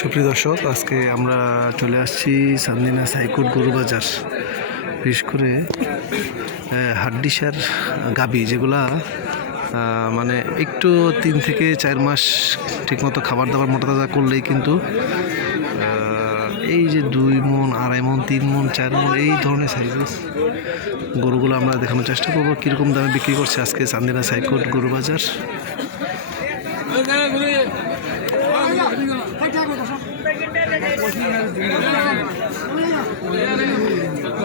সুপ্রিয় দর্শক, আজকে আমরা চলে আসছি সান্দিনা সাইকুট গরু বাজার। বিশেষ করে হাড্ডিসার গাবি, যেগুলা মানে একটু তিন থেকে চার মাস ঠিকমতো খাবার দাবার মোটা তাজা করলেই কিন্তু এই যে দুই মন, আড়াই মন, তিন মন, চার মন, এই ধরনের সাইজেস গরুগুলো আমরা দেখানোর চেষ্টা করব। কীরকম দামে বিক্রি করছে আজকে চান্দিনা সাইকুট গরু বাজার?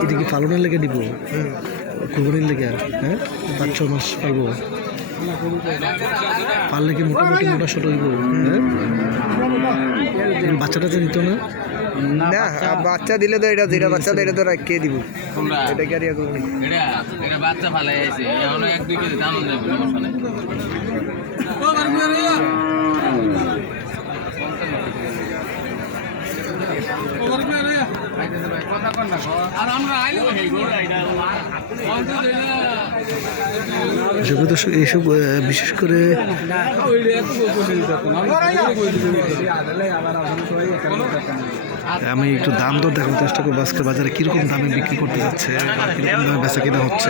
এটা কি পালনের লেগে দিব? কুরবানির লেগে হ্যাঁ? পাঁচ ছ মাস পালবো পারলে কি মোটামুটি মোটা ছোট হইব? হ্যাঁ? বাচ্চাটা তো নিত না? না বাচ্চা দিলে তো এটা যেটা বাচ্চা দেয় এটা তো রাখিয়ে দিব। এটা কি আর ইয়ে করব না। এটা এটা বাচ্চা ফালাই আছে এখন এক দুই কেজি দাম দেবে এইসব বিশেষ করে আমি একটু দাম দর দেখানোর চেষ্টা করব। আজকে বাজারে কীরকম দামে বিক্রি করতে যাচ্ছে বা দামে বেচা কিনা হচ্ছে?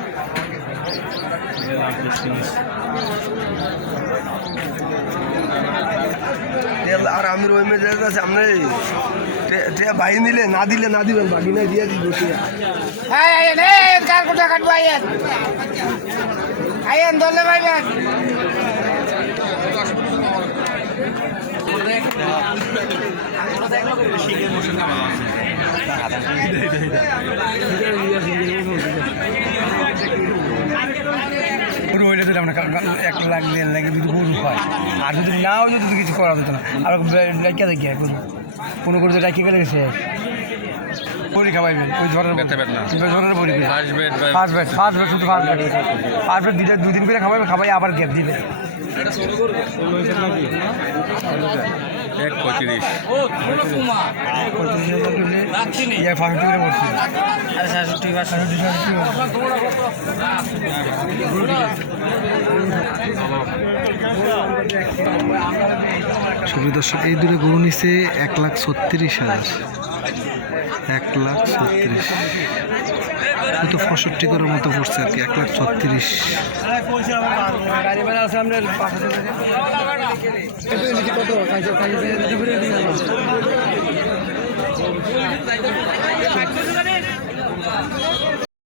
আর আমি ওই মেজাজ আছে সামনে ভাই নিলে না দিলে না দিবেন বাকি না দিয়ে দিব কোটা কাটবো ধরলে ভাইবেন গরু হইলে তো আমরা এক লাখ দেড় লাখে যদি গরু হয়। আর যদি নাও যদি কিছু করা যেত না আর ডাকিয়া দেখি আর গরু কোনো গরু তো রেখে গেলে গেছে বড়ি খাওয়াইবেন ওই ধরনের ওই ধরনের বড়ি first bed first bed first bed শুধু ফার্স্ট বেড ফার্স্ট বেড দিলে দুদিন করে খাওয়াবে খাবাই আবার গ্যাপ দিবে। এক পঁয়ত্রিশ। ফার্স্ট করে পড়ছি। সুপ্রিয় দর্শক এই দূরে গরু নিচে এক লাখ ছত্রিশ হাজার। এক লাখ ছত্রিশ। তো পঁয়ষট্টি করার মতো পড়ছে আর কি এক লাখ ছত্রিশ। কত